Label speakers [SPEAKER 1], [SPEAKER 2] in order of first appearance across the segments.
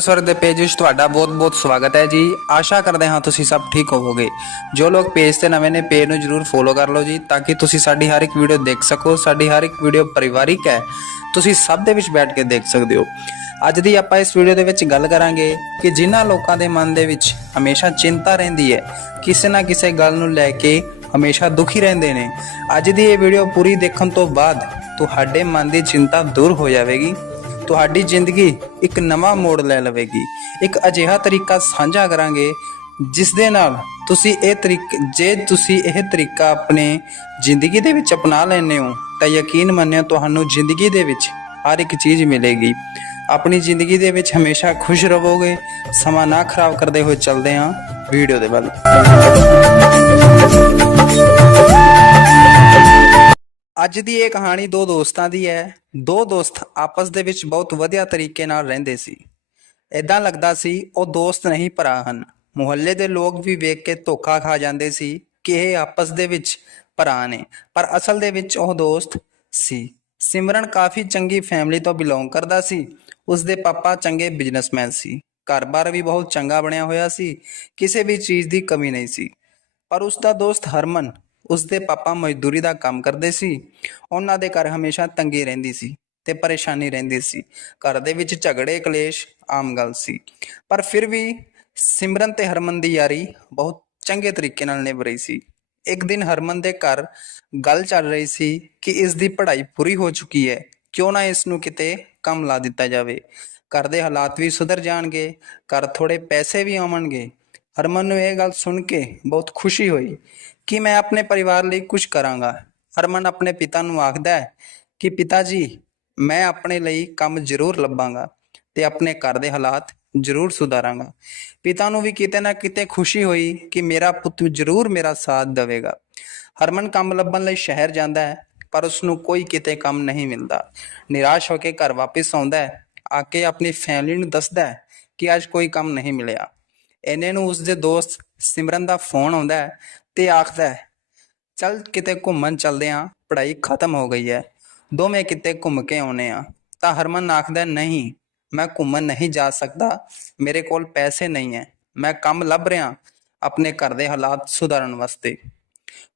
[SPEAKER 1] ਸਵਰ ਦੇ ਪੇਜ ਵਿੱਚ ਤੁਹਾਡਾ ਬਹੁਤ-ਬਹੁਤ ਸਵਾਗਤ ਹੈ ਜੀ। ਆਸ਼ਾ ਕਰਦੇ ਹਾਂ ਤੁਸੀਂ ਸਭ ਠੀਕ ਹੋਵੋਗੇ। ਜੋ ਲੋਕ ਪੇਜ ਤੇ ਨਵੇਂ ਨੇ ਪੇਜ ਨੂੰ ਜਰੂਰ ਫੋਲੋ ਕਰ ਲਓ ਜੀ, ਤਾਂ ਕਿ ਤੁਸੀਂ ਸਾਡੀ ਹਰ ਇੱਕ ਵੀਡੀਓ ਦੇਖ ਸਕੋ, ਸਾਡੀ ਹਰ ਇੱਕ ਵੀਡੀਓ ਪਰਿਵਾਰਿਕ ਹੈ। ਤੁਸੀਂ ਸਭ ਦੇ ਵਿੱਚ ਬੈਠ ਕੇ ਦੇਖ ਸਕਦੇ ਹੋ। ਅੱਜ ਦੀ ਆਪਾਂ ਇਸ ਵੀਡੀਓ ਦੇ ਵਿੱਚ ਗੱਲ ਕਰਾਂਗੇ ਕਿ ਜਿਨ੍ਹਾਂ ਲੋਕਾਂ ਦੇ ਮਨ ਦੇ ਵਿੱਚ ਹਮੇਸ਼ਾ ਚਿੰਤਾ ਰਹਿੰਦੀ ਹੈ, ਕਿਸੇ ਨਾ ਕਿਸੇ ਗੱਲ ਨੂੰ ਲੈ ਕੇ ਹਮੇਸ਼ਾ ਦੁਖੀ ਰਹਿੰਦੇ ਨੇ। ਅੱਜ ਦੀ ਇਹ ਵੀਡੀਓ ਪੂਰੀ ਦੇਖਣ ਤੋਂ ਬਾਅਦ ਤੁਹਾਡੇ ਮਨ ਦੀ ਚਿੰਤਾ ਦੂਰ ਹੋ ਜਾਵੇਗੀ। ਤੁਹਾਡੀ ਜ਼ਿੰਦਗੀ ਇੱਕ ਨਵਾਂ ਮੋੜ ਲੈ ਲਵੇਗੀ। ਇੱਕ ਅਜਿਹਾ ਤਰੀਕਾ ਸਾਂਝਾ ਕਰਾਂਗੇ, ਜਿਸ ਦੇ ਨਾਲ ਤੁਸੀਂ ਇਹ ਤਰੀਕ, ਜੇ ਤੁਸੀਂ ਇਹ ਤਰੀਕਾ ਆਪਣੇ ਜ਼ਿੰਦਗੀ ਦੇ ਵਿੱਚ ਅਪਣਾ ਲੈਂਦੇ ਹੋ, ਤਾਂ ਯਕੀਨ ਮੰਨਿਓ ਤੁਹਾਨੂੰ ਜ਼ਿੰਦਗੀ ਦੇ ਵਿੱਚ ਹਰ ਇੱਕ ਚੀਜ਼ ਮਿਲੇਗੀ। ਆਪਣੀ ਜ਼ਿੰਦਗੀ ਦੇ ਵਿੱਚ ਹਮੇਸ਼ਾ ਖੁਸ਼ ਰਹੋਗੇ, ਸਮਾਂ ਨਾ ਖਰਾਬ ਕਰਦੇ ਹੋਏ ਚੱਲਦੇ ਹਾਂ ਵੀਡੀਓ ਦੇ ਵੱਲ। ਅੱਜ ਦੀ ਇਹ ਕਹਾਣੀ ਦੋ ਦੋਸਤਾਂ ਦੀ ਹੈ। ਦੋ ਦੋਸਤ ਆਪਸ ਦੇ ਵਿੱਚ ਬਹੁਤ ਵਧੀਆ ਤਰੀਕੇ ਨਾਲ ਰਹਿੰਦੇ ਸੀ। ਇਦਾਂ ਲੱਗਦਾ ਸੀ ਉਹ ਦੋਸਤ ਨਹੀਂ ਭਰਾ ਹਨ। ਮੁਹੱਲੇ ਦੇ ਲੋਕ ਵੀ ਵੇਖ ਕੇ ਧੋਖਾ ਖਾ ਜਾਂਦੇ ਸੀ ਕਿ ਇਹ ਆਪਸ ਦੇ ਵਿੱਚ ਭਰਾ ਨੇ। ਪਰ ਅਸਲ ਦੇ ਵਿੱਚ ਉਹ ਦੋਸਤ ਸੀ। ਸਿਮਰਨ ਕਾਫੀ ਚੰਗੀ ਫੈਮਿਲੀ ਤੋਂ ਬਿਲੋਂਗ ਕਰਦਾ ਸੀ। ਉਸਦੇ ਪਾਪਾ ਚੰਗੇ ਬਿਜ਼ਨਸਮੈਨ ਸੀ। ਘਰ-ਬਾਰ ਵੀ ਬਹੁਤ ਚੰਗਾ ਬਣਿਆ ਹੋਇਆ ਸੀ। ਕਿਸੇ ਵੀ ਚੀਜ਼ ਦੀ ਕਮੀ ਨਹੀਂ ਸੀ। ਪਰ ਉਸ ਦਾ ਦੋਸਤ ਹਰਮਨ ਉਸ ਦੇ ਪਾਪਾ ਮਜ਼ਦੂਰੀ ਦਾ ਕੰਮ ਕਰਦੇ ਸੀ। ਉਹਨਾਂ ਦੇ ਘਰ ਹਮੇਸ਼ਾ ਤੰਗੀ ਰਹਿੰਦੀ ਸੀ ਤੇ ਪਰੇਸ਼ਾਨੀ ਰਹਿੰਦੀ ਸੀ। ਘਰ ਦੇ ਵਿੱਚ ਝਗੜੇ, ਕਲੇਸ਼ ਆਮ ਗੱਲ ਸੀ। ਪਰ ਫਿਰ ਵੀ ਸਿਮਰਨ ਤੇ ਹਰਮਨ ਦੀ ਯਾਰੀ ਬਹੁਤ ਚੰਗੇ ਤਰੀਕੇ ਨਾਲ ਨਿਭ ਰਹੀ ਸੀ। ਇੱਕ ਦਿਨ ਹਰਮਨ ਦੇ ਘਰ ਗੱਲ ਚੱਲ ਰਹੀ ਸੀ ਕਿ ਇਸ ਦੀ ਪੜ੍ਹਾਈ ਪੂਰੀ ਹੋ ਚੁੱਕੀ ਹੈ। ਕਿਉਂ ਨਾ ਇਸ ਨੂੰ ਕਿਤੇ ਕੰਮ ਲਾ ਦਿੱਤਾ ਜਾਵੇ। ਘਰ ਦੇ ਹਾਲਾਤ ਵੀ ਸੁਧਰ ਜਾਣਗੇ। ਘਰ ਥੋੜੇ ਪੈਸੇ ਵੀ ਆਉਣਗੇ। ਹਰਮਨ ਨੂੰ ਇਹ ਗੱਲ ਸੁਣ ਕੇ ਬਹੁਤ ਖੁਸ਼ੀ ਹੋਈ ਕਿ ਮੈਂ ਆਪਣੇ ਪਰਿਵਾਰ ਲਈ ਕੁਝ ਕਰਾਂਗਾ। ਹਰਮਨ ਆਪਣੇ ਪਿਤਾ ਨੂੰ ਆਖਦਾ ਹੈ ਕਿ ਪਿਤਾ ਜੀ ਮੈਂ ਆਪਣੇ ਲਈ ਕੰਮ ਜ਼ਰੂਰ ਲੱਭਾਂਗਾ ਤੇ ਆਪਣੇ ਘਰ ਦੇ ਹਾਲਾਤ ਜ਼ਰੂਰ ਸੁਧਾਰਾਂਗਾ। ਪਿਤਾ ਨੂੰ ਵੀ ਕਿਤੇ ਨਾ ਕਿਤੇ ਖੁਸ਼ੀ ਹੋਈ ਕਿ ਮੇਰਾ ਪੁੱਤ ਜ਼ਰੂਰ ਮੇਰਾ ਸਾਥ ਦੇਵੇਗਾ। ਹਰਮਨ ਕੰਮ ਲੱਭਣ ਲਈ ਸ਼ਹਿਰ ਜਾਂਦਾ ਹੈ, ਪਰ ਉਸ ਨੂੰ ਕੋਈ ਕਿਤੇ ਕੰਮ ਨਹੀਂ ਮਿਲਦਾ। ਨਿਰਾਸ਼ ਹੋ ਕੇ ਘਰ ਵਾਪਸ ਆਉਂਦਾ ਹੈ। ਆ ਕੇ ਆਪਣੀ ਫੈਮਿਲੀ ਨੂੰ ਦੱਸਦਾ ਹੈ ਕਿ ਅੱਜ ਕੋਈ ਕੰਮ ਨਹੀਂ ਮਿਲਿਆ। ਇਹਨੇ ਨੂੰ ਉਸਦੇ ਦੋਸਤ ਸਿਮਰਨ ਦਾ ਫੋਨ ਆਉਂਦਾ ਹੈ ਤੇ ਆਖਦਾ ਹੈ, ਚੱਲ ਕਿਤੇ ਘੁੰਮਣ ਚੱਲਦੇ ਆਂ ਪੜ੍ਹਾਈ ਖਤਮ ਹੋ ਗਈ ਹੈ, ਦੋਵੇਂ ਕਿਤੇ ਘੁੰਮ ਕੇ ਆਉਨੇ ਆ ਤਾਂ ਹਰਮਨ ਆਖਦਾ ਨਹੀਂ, ਮੈਂ ਘੁੰਮਣ ਨਹੀਂ ਜਾ ਸਕਦਾ, ਮੇਰੇ ਕੋਲ ਪੈਸੇ ਨਹੀਂ ਹੈ, ਮੈਂ ਕੰਮ ਲੱਭ ਰਿਹਾ ਆਪਣੇ ਘਰ ਦੇ ਹਾਲਾਤ ਸੁਧਾਰਨ ਵਾਸਤੇ।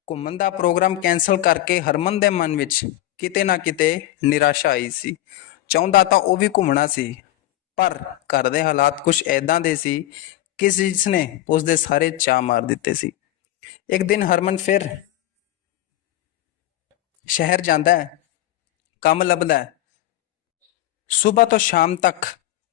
[SPEAKER 1] ਘੁੰਮਣ ਦਾ ਪ੍ਰੋਗਰਾਮ ਕੈਨਸਲ ਕਰਕੇ ਹਰਮਨ ਦੇ ਮਨ ਵਿੱਚ ਕਿਤੇ ਨਾ ਕਿਤੇ ਨਿਰਾਸ਼ਾ ਆਈ ਸੀ। ਚਾਹੁੰਦਾ ਤਾਂ ਉਹ ਵੀ ਘੁੰਮਣਾ ਸੀ, ਪਰ ਘਰ ਦੇ ਹਾਲਾਤ ਕੁਝ ਐਦਾਂ ਦੇ ਸੀ ਕਿਸ ਜਿਸ ਨੇ? ਉਸ ਦੇ ਸਾਰੇ ਚਾਅ ਮਾਰ ਦਿੱਤੇ ਸੀ। ਇੱਕ ਦਿਨ ਹਰਮਨ ਫਿਰ ਸ਼ਹਿਰ ਜਾਂਦਾ ਹੈ, ਕੰਮ ਲੱਭਦਾ ਹੈ। ਸਵੇਰ ਤੋਂ ਸ਼ਾਮ ਤੱਕ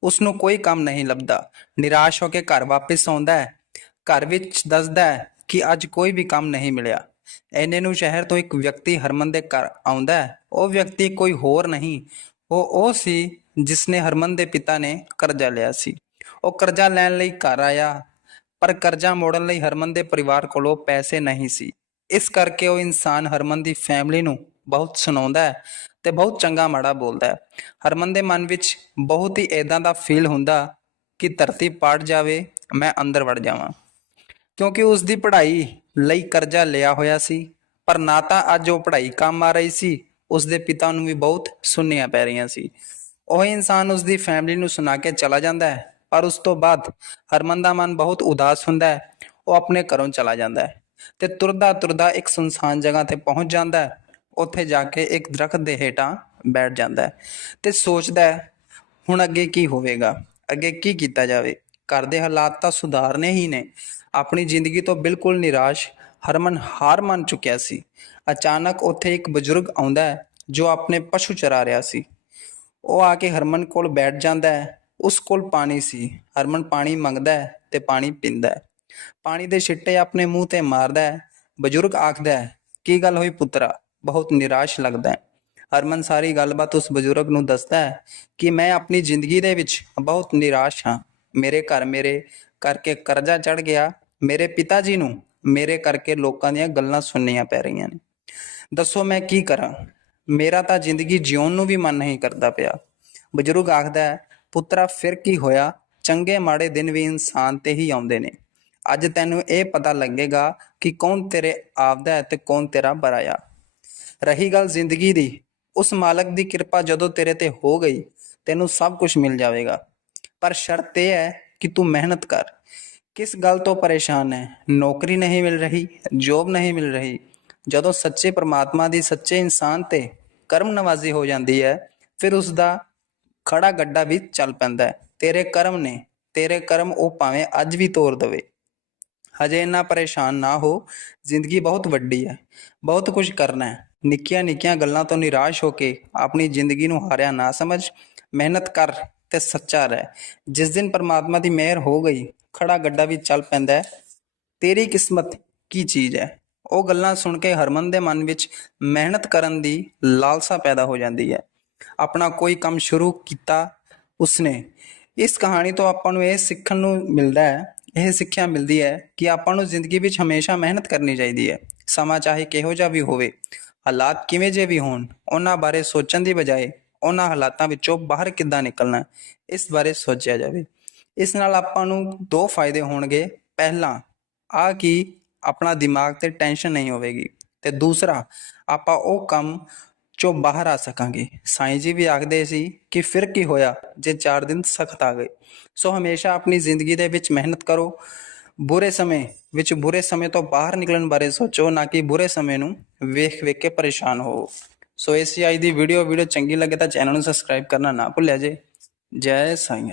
[SPEAKER 1] ਉਸ ਨੂੰ ਕੋਈ ਕੰਮ ਨਹੀਂ ਲੱਭਦਾ। ਨਿਰਾਸ਼ ਹੋ ਕੇ ਘਰ ਵਾਪਸ ਆਉਂਦਾ ਹੈ। ਘਰ ਵਿੱਚ ਦੱਸਦਾ ਹੈ ਕਿ ਅੱਜ ਕੋਈ ਵੀ ਕੰਮ ਨਹੀਂ ਮਿਲਿਆ। ਐਨੇ ਨੂੰ ਸ਼ਹਿਰ ਤੋਂ ਇੱਕ ਵਿਅਕਤੀ ਹਰਮਨ ਦੇ ਘਰ ਆਉਂਦਾ ਹੈ। ਉਹ ਵਿਅਕਤੀ ਕੋਈ ਹੋਰ ਨਹੀਂ। ਉਹ ਉਹ ਸੀ ਜਿਸ ਨੇ ਹਰਮਨ ਦੇ ਪਿਤਾ ਨੇ ਕਰਜ਼ਾ ਲਿਆ ਸੀ। ਉਹ ਕਰਜ਼ਾ ਲੈਣ ਲਈ ਘਰ ਆਇਆ, ਪਰ ਕਰਜ਼ਾ ਮੋੜਨ ਲਈ ਹਰਮਨ ਦੇ ਪਰਿਵਾਰ ਕੋਲੋਂ ਪੈਸੇ ਨਹੀਂ ਸੀ। ਇਸ ਕਰਕੇ ਉਹ ਇਨਸਾਨ ਹਰਮਨ ਦੀ ਫੈਮਿਲੀ ਨੂੰ ਬਹੁਤ ਸੁਣਾਉਂਦਾ ਹੈ ਤੇ ਬਹੁਤ ਚੰਗਾ ਮਾੜਾ ਬੋਲਦਾ ਹੈ। ਹਰਮਨ ਦੇ ਮਨ ਵਿੱਚ ਬਹੁਤ ਹੀ ਐਦਾਂ ਦਾ ਫੀਲ ਹੁੰਦਾ ਕਿ ਧਰਤੀ ਪਾੜ ਜਾਵੇ, ਮੈਂ ਅੰਦਰ ਵੜ ਜਾਵਾਂ। ਕਿਉਂਕਿ ਉਸ ਦੀ ਪੜ੍ਹਾਈ ਲਈ ਕਰਜ਼ਾ ਲਿਆ ਹੋਇਆ ਸੀ, ਪਰ ਨਾ ਤਾਂ ਅੱਜ ਉਹ ਪੜ੍ਹਾਈ ਕੰਮ ਆ ਰਹੀ ਸੀ, ਉਸ ਦੇ ਪਿਤਾ ਨੂੰ ਵੀ ਬਹੁਤ ਸੁਣਨੀਆਂ ਪੈ ਰਹੀਆਂ ਸੀ। ਉਹ ਇਨਸਾਨ ਉਸ ਦੀ ਫੈਮਿਲੀ ਨੂੰ ਸੁਣਾ ਕੇ ਚਲਾ ਜਾਂਦਾ ਹੈ। ਪਰ ਉਸ ਤੋਂ ਬਾਅਦ ਹਰਮਨ ਦਾ ਮਨ ਬਹੁਤ ਉਦਾਸ ਹੁੰਦਾ ਹੈ, ਉਹ ਆਪਣੇ ਘਰੋਂ ਚਲਾ ਜਾਂਦਾ ਹੈ ਤੇ ਤੁਰਦਾ ਤੁਰਦਾ ਇੱਕ ਸੁਨਸਾਨ ਜਗ੍ਹਾ ਤੇ ਪਹੁੰਚ ਜਾਂਦਾ ਹੈ, ਉੱਥੇ ਜਾ ਕੇ ਇੱਕ ਦਰਖਤ ਦੇ ਹੇਠਾਂ ਬੈਠ ਜਾਂਦਾ ਹੈ ਤੇ ਸੋਚਦਾ ਹੈ, ਹੁਣ ਅੱਗੇ ਕੀ ਹੋਵੇਗਾ, ਅੱਗੇ ਕੀ ਕੀਤਾ ਜਾਵੇ, ਘਰ ਦੇ ਹਾਲਾਤ ਤਾਂ ਸੁਧਾਰਨੇ ਹੀ ਨੇ, ਆਪਣੀ ਜ਼ਿੰਦਗੀ ਤੋਂ ਬਿਲਕੁਲ ਨਿਰਾਸ਼ ਹਰਮਨ ਹਾਰ ਮੰਨ ਚੁੱਕਿਆ ਸੀ, ਅਚਾਨਕ ਉੱਥੇ ਇੱਕ ਬਜ਼ੁਰਗ ਆਉਂਦਾ ਹੈ, ਜੋ ਆਪਣੇ ਪਸ਼ੂ ਚਰਾ ਰਿਹਾ ਸੀ, ਉਹ ਆ ਕੇ ਹਰਮਨ ਕੋਲ ਬੈਠ ਜਾਂਦਾ ਹੈ ਉਸ ਕੋਲ ਪਾਣੀ ਸੀ। ਹਰਮਨ ਪਾਣੀ ਮੰਗਦਾ ਹੈ ਤੇ ਪਾਣੀ ਪੀਂਦਾ ਹੈ। ਪਾਣੀ ਦੇ ਛਿੱਟੇ ਆਪਣੇ ਮੂੰਹ ਤੇ ਮਾਰਦਾ ਹੈ। ਬਜ਼ੁਰਗ ਆਖਦਾ ਹੈ, ਕੀ ਗੱਲ ਹੋਈ ਪੁੱਤਰਾ? ਬਹੁਤ ਨਿਰਾਸ਼ ਲੱਗਦਾ ਹੈ। ਹਰਮਨ ਸਾਰੀ ਗੱਲਬਾਤ ਉਸ ਬਜ਼ੁਰਗ ਨੂੰ ਦੱਸਦਾ ਹੈ ਕਿ ਮੈਂ ਆਪਣੀ ਜ਼ਿੰਦਗੀ ਦੇ ਵਿੱਚ ਬਹੁਤ ਨਿਰਾਸ਼ ਹਾਂ। ਮੇਰੇ ਘਰ ਮੇਰੇ ਕਰਕੇ ਕਰਜ਼ਾ ਚੜ ਗਿਆ। ਮੇਰੇ ਪਿਤਾ ਜੀ ਨੂੰ ਮੇਰੇ ਕਰਕੇ ਲੋਕਾਂ ਦੀਆਂ ਗੱਲਾਂ ਸੁਣਨੀਆਂ ਪੈ ਰਹੀਆਂ ਨੇ। ਦੱਸੋ ਮੈਂ ਕੀ ਕਰਾਂ? ਮੇਰਾ ਤਾਂ ਜ਼ਿੰਦਗੀ ਜਿਉਣ ਨੂੰ ਵੀ ਮਨ ਨਹੀਂ ਕਰਦਾ ਪਿਆ। ਬਜ਼ੁਰਗ ਆਖਦਾ ਹੈ ਪੁੱਤਰਾ, ਫਿਰ ਕੀ ਹੋਇਆ? ਚੰਗੇ ਮਾੜੇ ਦਿਨ ਵੀ ਇਨਸਾਨ ਤੇ ਹੀ ਆਉਂਦੇ ਨੇ। ਅੱਜ ਤੈਨੂੰ ਇਹ ਪਤਾ ਲੱਗੇਗਾ ਕਿ ਕੌਣ ਤੇਰੇ ਆਪਦਾ ਹੈ ਤੇ ਕੌਣ ਤੇਰਾ ਪਰਾਇਆ। ਰਹੀ ਗੱਲ ਜ਼ਿੰਦਗੀ ਦੀ, ਉਸ ਮਾਲਕ ਦੀ ਕਿਰਪਾ ਜਦੋਂ ਤੇਰੇ ਤੇ ਹੋ ਗਈ, ਤੈਨੂੰ ਸਭ ਕੁਝ ਮਿਲ ਜਾਵੇਗਾ। ਪਰ ਸ਼ਰਤ ਇਹ ਹੈ ਕਿ ਤੂੰ ਮਿਹਨਤ ਕਰ। ਕਿਸ ਗੱਲ ਤੋਂ ਪਰੇਸ਼ਾਨ ਹੈ? ਨੌਕਰੀ ਨਹੀਂ ਮਿਲ ਰਹੀ ਜੋਬ ਨਹੀਂ ਮਿਲ ਰਹੀ। ਜਦੋਂ ਸੱਚੇ ਪ੍ਰਮਾਤਮਾ ਦੀ ਸੱਚੇ ਇਨਸਾਨ ਤੇ ਕਰਮ ਨਵਾਜ਼ੀ ਹੋ ਜਾਂਦੀ ਹੈ, ਫਿਰ ਉਸ ਦਾ ਖੜਾ ਗੱਡਾ ਵੀ ਚੱਲ ਪੈਂਦਾ ਤੇਰੇ ਕਰਮ ਨੇ, ਤੇਰੇ ਕਰਮ ਉਹ ਭਾਵੇਂ ਅੱਜ ਵੀ ਤੋੜ ਦਵੇ। ਹਜੇ ਇੰਨਾ ਪਰੇਸ਼ਾਨ ਨਾ ਹੋ। ਜ਼ਿੰਦਗੀ ਬਹੁਤ ਵੱਡੀ ਹੈ। ਬਹੁਤ ਕੁਝ ਕਰਨਾ ਹੈ। ਨਿੱਕੀਆਂ ਨਿੱਕੀਆਂ ਗੱਲਾਂ ਤੋਂ ਨਿਰਾਸ਼ ਹੋ ਕੇ ਆਪਣੀ ਜ਼ਿੰਦਗੀ ਨੂੰ ਹਾਰਿਆ ਨਾ ਸਮਝ। ਮਿਹਨਤ ਕਰ ਤੇ ਸੱਚਾ ਰਹਿ। ਜਿਸ ਦਿਨ ਪਰਮਾਤਮਾ ਦੀ ਮਿਹਰ ਹੋ ਗਈ, ਖੜਾ ਗੱਡਾ ਵੀ ਚੱਲ ਪੈਂਦਾ ਹੈ। ਤੇਰੀ ਕਿਸਮਤ ਕੀ ਚੀਜ਼ ਹੈ? ਉਹ ਗੱਲਾਂ ਸੁਣ ਕੇ ਹਰਮਨ ਦੇ ਮਨ ਵਿੱਚ ਮਿਹਨਤ ਕਰਨ ਦੀ ਲਾਲਸਾ ਪੈਦਾ ਹੋ ਜਾਂਦੀ ਹੈ। ਆਪਣਾ ਕੋਈ ਕੰਮ ਸ਼ੁਰੂ ਕੀਤਾ ਉਸਨੇ। ਇਸ ਕਹਾਣੀ ਤੋਂ ਆਪਾਂ ਨੂੰ ਇਹ ਸਿੱਖਣ ਨੂੰ ਮਿਲਦਾ ਹੈ, ਇਹ ਸਿੱਖਿਆ ਮਿਲਦੀ ਹੈ ਕਿ ਆਪਾਂ ਨੂੰ ਜ਼ਿੰਦਗੀ ਵਿੱਚ ਹਮੇਸ਼ਾ ਮਿਹਨਤ ਕਰਨੀ ਚਾਹੀਦੀ ਹੈ। ਸਮਾਂ ਚਾਹੇ ਕਿਹੋ ਜਿਹਾ ਵੀ ਹੋਵੇ, ਹਾਲਾਤ ਕਿਵੇਂ ਜੇ ਵੀ ਹੋਣ, ਉਹਨਾਂ ਬਾਰੇ ਸੋਚਣ ਦੀ ਬਜਾਏ ਉਹਨਾਂ ਹਾਲਾਤਾਂ ਵਿੱਚੋਂ ਬਾਹਰ ਕਿੱਦਾਂ ਨਿਕਲਣਾ, ਇਸ ਬਾਰੇ ਸੋਚਿਆ ਜਾਵੇ। ਇਸ ਨਾਲ ਆਪਾਂ ਨੂੰ ਦੋ ਫਾਇਦੇ ਹੋਣਗੇ। ਪਹਿਲਾ ਆ ਕਿ ਆਪਣਾ ਦਿਮਾਗ ਤੇ ਟੈਨਸ਼ਨ ਨਹੀਂ ਹੋਵੇਗੀ ਤੇ ਦੂਸਰਾ, ਆਪਾਂ ਉਹ ਕੰਮ ਚੋਂ ਬਾਹਰ ਆ ਸਕਾਂਗੇ। ਸਾਈਂ ਜੀ ਵੀ ਆਖਦੇ ਸੀ ਕਿ ਫਿਰ ਕੀ ਹੋਇਆ, ਜੇ 4 ਦਿਨ ਸਖਤ ਆ ਗਏ। ਸੋ ਹਮੇਸ਼ਾ ਆਪਣੀ ਜ਼ਿੰਦਗੀ ਦੇ ਵਿੱਚ ਮਿਹਨਤ ਕਰੋ। ਬੁਰੇ ਸਮੇਂ ਵਿੱਚ ਬੁਰੇ ਸਮੇਂ ਤੋਂ ਬਾਹਰ ਨਿਕਲਣ ਬਾਰੇ ਸੋਚੋ, ਨਾ ਕਿ ਬੁਰੇ ਸਮੇਂ ਨੂੰ ਵੇਖ ਵੇਖ ਕੇ ਪਰੇਸ਼ਾਨ ਹੋ ਸੋ ਇਸ ਆਈ ਦੀ ਵੀਡੀਓ ਵੀਡੀਓ ਚੰਗੀ ਲੱਗੇ ਤਾਂ ਚੈਨਲ ਨੂੰ ਸਬਸਕ੍ਰਾਈਬ ਕਰਨਾ ਨਾ ਭੁੱਲਿਆ ਜੇ। ਜੈ ਸਾਈਂ